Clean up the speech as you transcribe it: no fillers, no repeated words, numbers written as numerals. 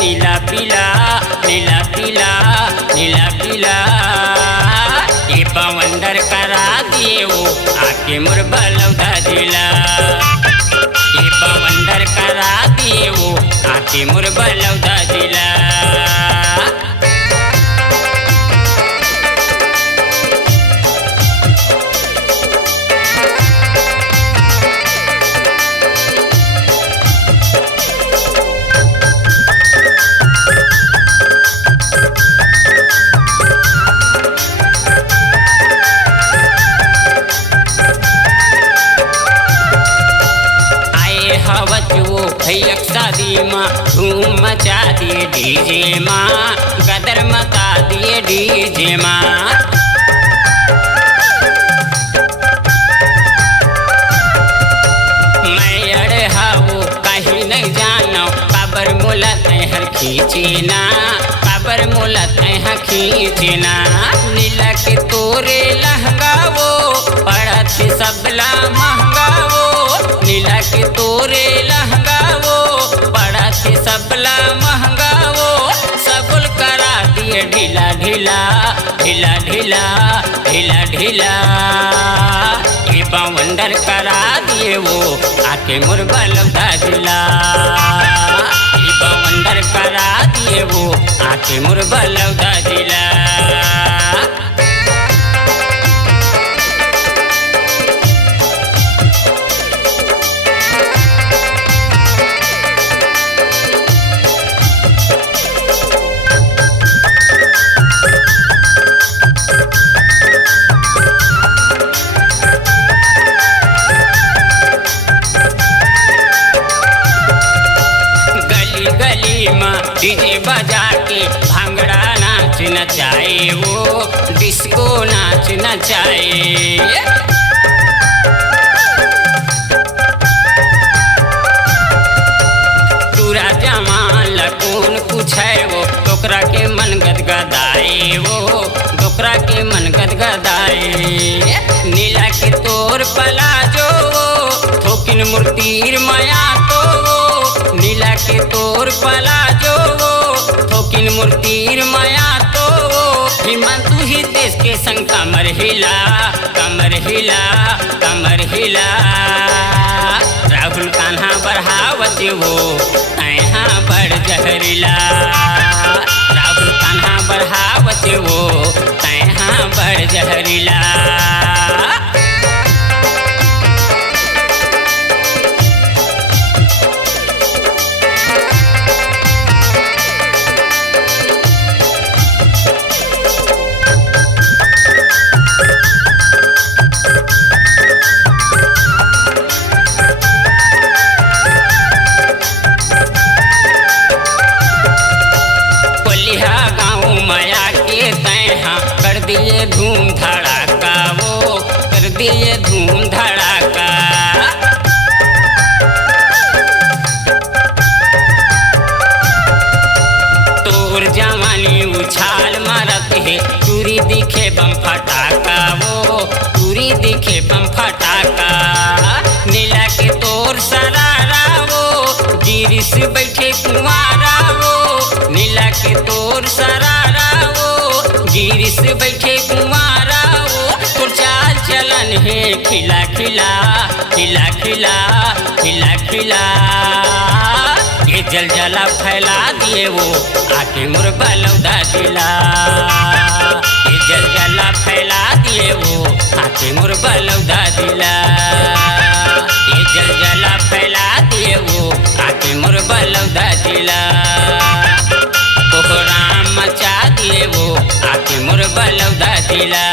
नीला पीला नीला पीला नीला पीला। ये बवंडर करा दिए वो आके मोर बलौदा जिला। ये बवंडर करा दिए वो आके मोर बलौदा जिला। हवचो भैयक शादी माँ धूम मचा दिए डीजे माँ, गदर मचा दिए डीजे माँ। मैं अड़े हावो कहीं नहीं जानो, काबर मुलत हर खींचना, काबर मुलत है खींचना। नीला के तोरे लहंगा वो पड़ा थे सबला महंगा वो। नीला के तोरे लहंगा वो पड़ा थे सबला महंगा वो। सबुल करा दिए ढीला ढीला ढीला ढीला ढीला ढीला। ये बवंडर करा दिए वो आके मोर बलौदा जिला। ये बवंडर करा दिए वो आके मोर बलौदा जिला। डीजे बजा के भांगड़ा नाच नचाए वो, डिस्को नाच नचाए। पूरा जमान लकून पूछे वो, डोकरा के मन गदगदाए वो, डोकरा के मन गदगदाए। नीला के तोर पला जो थोकिन मूर्तिर माया तो वो। नीला के तोर पला जो थोकिन मूर्तिर माया तो हिमंतु ही देश के संग कमर हिला कमर हिला कमर हिला। राहुल कान्हा बढ़ावत वो तैहा बड़ जहरीला। राहुल कान्हा बढ़ावत वो तैहा बड़ जहरीला। कर दिए धूम धड़ाका वो, कर दिए धूम धड़ाका। तोर जवानी उछाल मारत है, चूरी दिखे बम फटाका वो, चूरी दिखे बम फटाका। नीला के तोर सरारा वो, गिरिश बैठे कुंवारा वो। नीला के तोर सरारा वो, गिरिश बैठे कुंवारा वो। तोर चाल चलन है खिला खिला खिला खिला खिला खिला। ये जलजला फैला दिए वो आके मोर बलौदा जिला। ये जलजला फैला दिए वो आके मोर बलौदा जिला। ये जलजला फैला दिए वो आके मोर बलौदा जिला। कोहराम मचा दिए वो आके मोर बलौदा जिला।